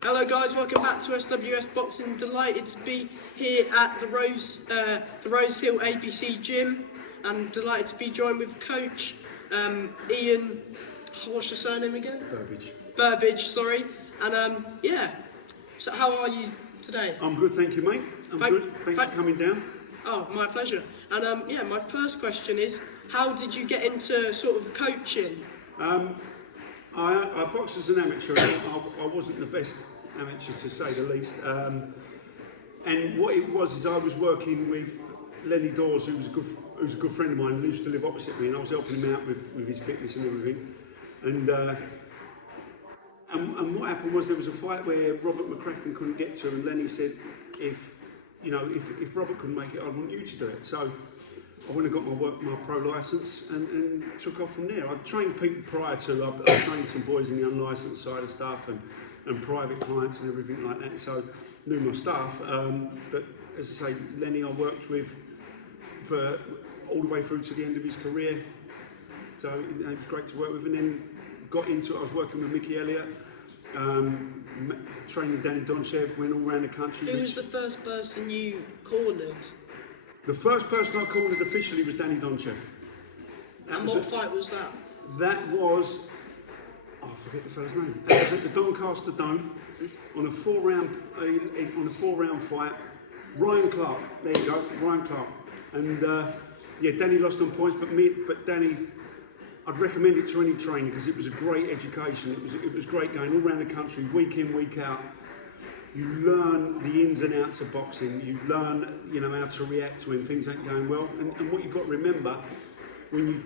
Hello guys, welcome back to SWS Boxing. Delighted to be here at the Rose Hill ABC gym, and delighted to be joined with Coach Ian. What's your surname again? Burbedge. Burbedge, sorry. And yeah. So how are you today? I'm good, thank you, mate. I'm good. Thanks for coming down. Oh, my pleasure. And yeah, my first question is, how did you get into sort of coaching? I boxed as an amateur. I wasn't the best amateur, to say the least. And what it was is I was working with Lenny Dawes, who's a good friend of mine, who used to live opposite me, and I was helping him out with his fitness and everything. And what happened was there was a fight where Robert McCracken couldn't get to, and Lenny said, if Robert couldn't make it, I'd want you to do it. So I went and got my pro licence and took off from there. I trained people prior to, I trained some boys in the unlicensed side of stuff and private clients and everything like that, so knew my stuff. But as I say, Lenny I worked with for all the way through to the end of his career. So it was great to work with, and then got into it. I was working with Mickey Elliott, training Danny Donchev, went all around the country. Who was the first person you cornered? The first person I cornered officially was Danny Donchev. And what fight was that? That was, I forget the fella's name. That was at the Doncaster Dome on a four-round fight. Ryan Clark, there you go, Ryan Clark. And yeah, Danny lost on points, but Danny, I'd recommend it to any trainer because it was a great education. It was great going all around the country, week in, week out. You learn the ins and outs of boxing. You learn, how to react to when things ain't going well. And what you've got to remember, when you're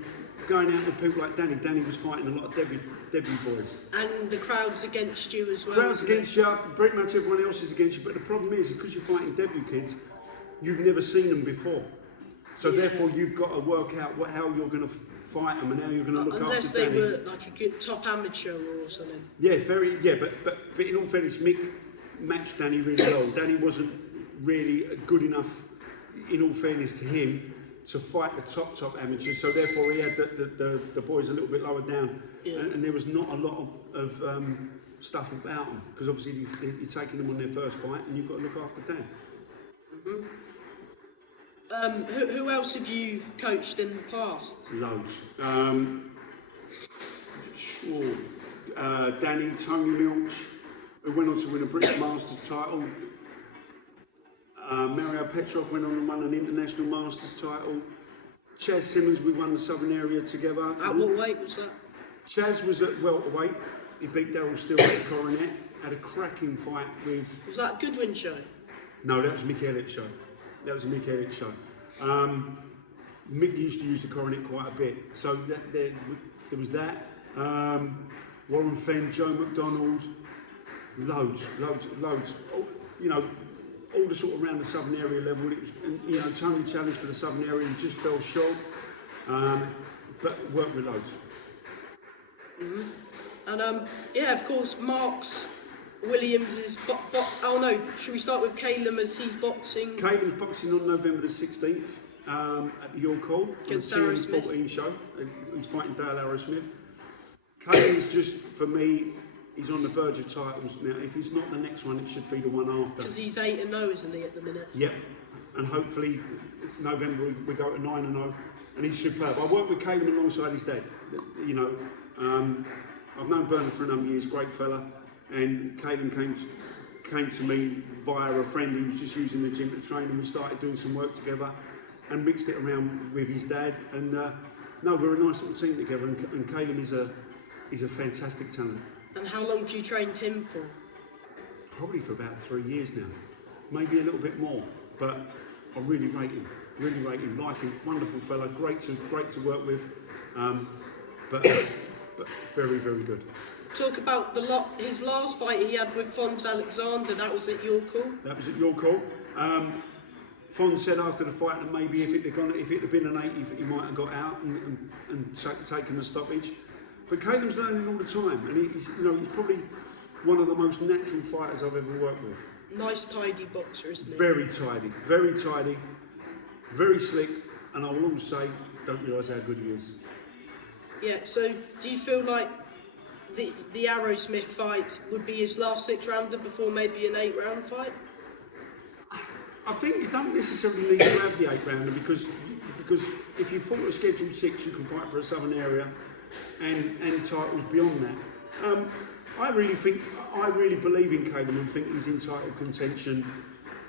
going out with people like Danny, Danny was fighting a lot of debut boys. And the crowd's against you as well. Crowd's against you, pretty much everyone else is against you. But the problem is, because you're fighting debut kids, you've never seen them before. So therefore, you've got to work out how you're going to fight them and how you're going to look unless after Danny. Unless they were like a good top amateur or something. Yeah, but in all fairness, Mick matched Danny really well. Danny wasn't really good enough, in all fairness to him, to fight the top amateurs. So therefore, he had the boys a little bit lower down, and there was not a lot of stuff about them because obviously you're taking them on their first fight, and you've got to look after Dan. Who else have you coached in the past? Loads. Sure. Danny, Tony Milch, who went on to win a British Masters title. Mario Petrov went on and won an International Masters title. Chaz Simmons, we won the Southern Area together. At what weight was that? Chaz was at welterweight. He beat Daryl Steele at the Coronet. Had a cracking fight with... Was that a Goodwin show? No, that was a Mick Elliott show. That was a Mick Elliott show. Mick used to use the Coronet quite a bit. So there was that. Warren Fenn, Joe McDonald. Loads. All the sort of around the Southern Area level. It was, Tony challenged for the Southern Area and just fell short. But worked with loads. And yeah, of course, Marks Williams is oh no, should we start with Caleb as he's boxing? Caleb's boxing on November the 16th at the York Hall against on the Arrowsmith. 14 show. He's fighting Dale Arrowsmith. Caleb's just, for me, he's on the verge of titles now. If it's not the next one, it should be the one after. Because he's 8-0, isn't he, at the minute? Yep. And hopefully, November we go to 9-0, and he's superb. I worked with Caleb alongside his dad. I've known Bernard for a number of years, great fella, and Caleb came to me via a friend who was just using the gym to train, and we started doing some work together, and mixed it around with his dad. And no, we're a nice little team together, and Caleb is a fantastic talent. And how long have you trained him for? Probably for about 3 years now, maybe a little bit more. But I really rate him, like him. Wonderful fella, great to work with, but very, very good. Talk about his last fight he had with Fons Alexander. That was at York Hall. That was at York Hall. Fons said after the fight that maybe if it had been an 80, he might have got out and taken the stoppage. But Caleb's learning all the time, and he's probably one of the most natural fighters I've ever worked with. Nice, tidy boxer, isn't he? Very tidy, very slick, and I will always say, don't realise how good he is. Yeah. So, do you feel like the Arrowsmith fight would be his last 6-rounder before maybe an 8-round fight? I think you don't necessarily need to have the 8-rounder because if you fought a scheduled 6, you can fight for a Southern area and titles beyond that. I really believe in Caleb and think he's in title contention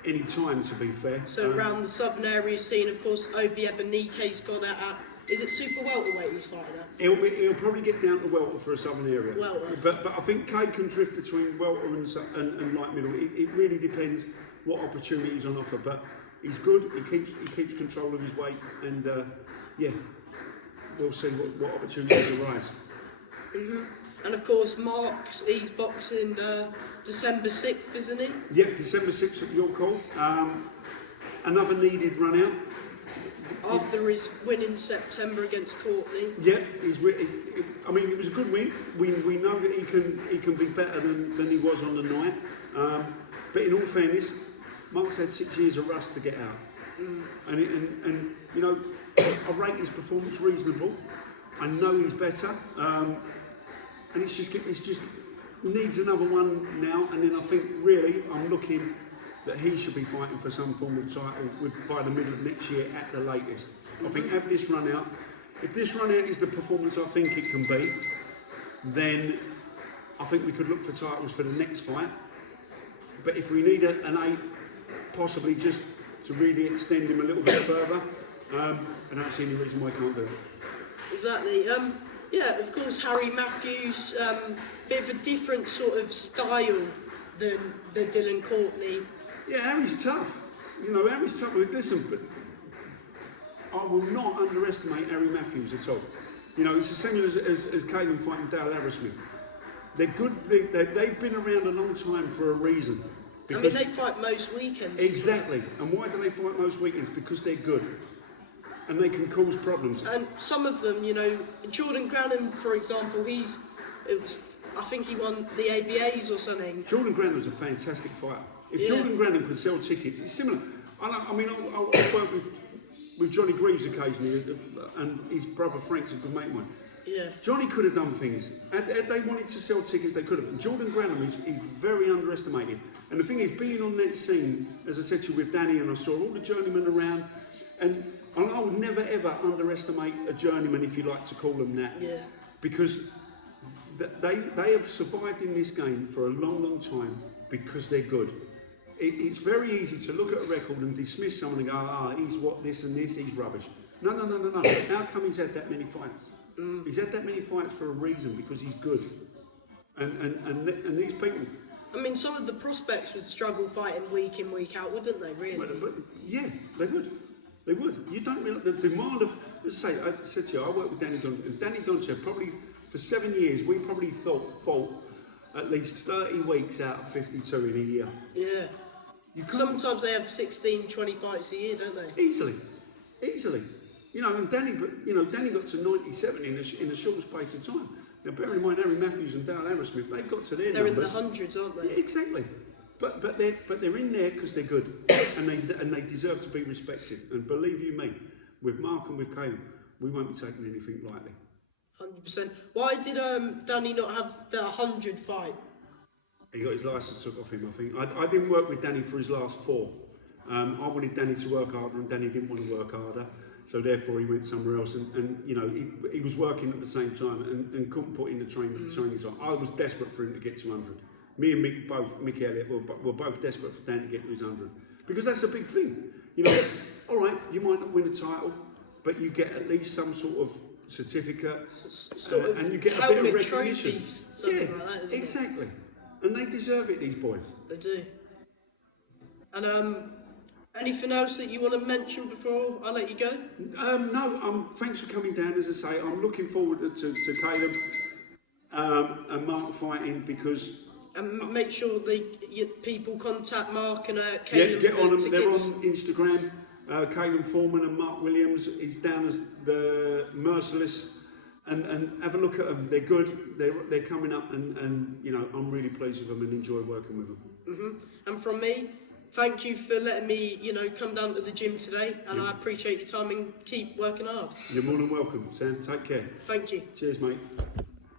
any time, to be fair. So around the Southern area scene, of course, Obi Ebenike's gone at, is it super welterweight he's fighting at? He'll probably get down to welter for a Southern area. Welter. But I think Kay can drift between welter and light middle. It really depends what opportunities on offer. But he's good. He keeps control of his weight, and yeah, we'll see what opportunities arise. And of course, Mark, he's boxing December 6th, isn't he? Yeah, December 6th at your call. Another needed run out. After his win in September against Courtney. Yeah, I mean, it was a good win. We know that he can be better than he was on the night. But in all fairness, Mark's had 6 years of rust to get out. And you know, I rate his performance reasonable. I know he's better. And it's just needs another one now. And then I think really I'm looking that he should be fighting for some form of title by the middle of next year at the latest. I think have this run out. If this run out is the performance I think it can be, then I think we could look for titles for the next fight. But if we need an 8, possibly just to really extend him a little bit further, I don't see any reason why he can't do it. Exactly. Yeah, of course, Harry Matthews, bit of a different sort of style than Dylan Courtney. Yeah, Harry's tough. You know, Harry's tough. Listen, but I will not underestimate Harry Matthews at all. You know, it's the same as Caden fighting Dale Arrowsmith. They're good. They've been around a long time for a reason. I mean, they fight most weekends. Exactly. And why do they fight most weekends? Because they're good. And they can cause problems. And some of them, you know, Jordan Grannon, for example, I think he won the ABAs or something. Jordan Grannon's a fantastic fighter. If Jordan Grannon could sell tickets, it's similar. I mean, I work with Johnny Greaves occasionally, and his brother Frank's a good mate of mine. Yeah. Johnny could have done things. Had they wanted to sell tickets, they could have. And Jordan Grannon is very underestimated. And the thing is, being on that scene, as I said to you with Danny, and I saw all the journeymen around, and I would never ever underestimate a journeyman, if you like to call them that. Yeah. Because they have survived in this game for a long, long time because they're good. It's very easy to look at a record and dismiss someone and go, he's what, this and this, he's rubbish. No. How come he's had that many fights? He's had that many fights for a reason, because he's good. And these people... I mean, some of the prospects would struggle fighting week in, week out, wouldn't they, really? But yeah, they would. They would. You don't realise the demand of... Let's say, I said to you, I worked with Danny Don, and Danny Don said probably for 7 years, we probably fought at least 30 weeks out of 52 in a year. Yeah. Sometimes they have 16, 20 fights a year, don't they? Easily. You know, and Danny got to 97 in a short space of time. Now, bear in mind, Harry Matthews and Dale Arrowsmith, they've got to their numbers. They're in the hundreds, aren't they? Yeah, exactly. But they're in there because they're good, and they deserve to be respected. And believe you me, with Mark and with Caleb, we won't be taking anything lightly. 100%. Why did Danny not have the 100 fight? He got his licence took off him, I think. I didn't work with Danny for his last 4. I wanted Danny to work harder, and Danny didn't want to work harder. So therefore he went somewhere else, and you know, he was working at the same time and couldn't put in the training time. I was desperate for him to get to 100. Me and Mick Elliott were both desperate for Dan to get to his 100. Because that's a big thing. You know, all right, you might not win a title, but you get at least some sort of certificate, and you get a bit of recognition. Trophies, like that, exactly. And they deserve it, these boys. They do. And anything else that you want to mention before I let you go? No, thanks for coming down. As I say, I'm looking forward to Caleb and Mark fighting, because... And make sure people contact Mark and Caleb. Yeah, get on them. They're on Instagram. Caleb Foreman and Mark Williams. He's down as the Merciless. And have a look at them. They're good. They're coming up, and you know, I'm really pleased with them and enjoy working with them. And from me, thank you for letting me, you know, come down to the gym today, and I appreciate your time, and keep working hard. You're more than welcome, Sam. Take care. Thank you. Cheers, mate.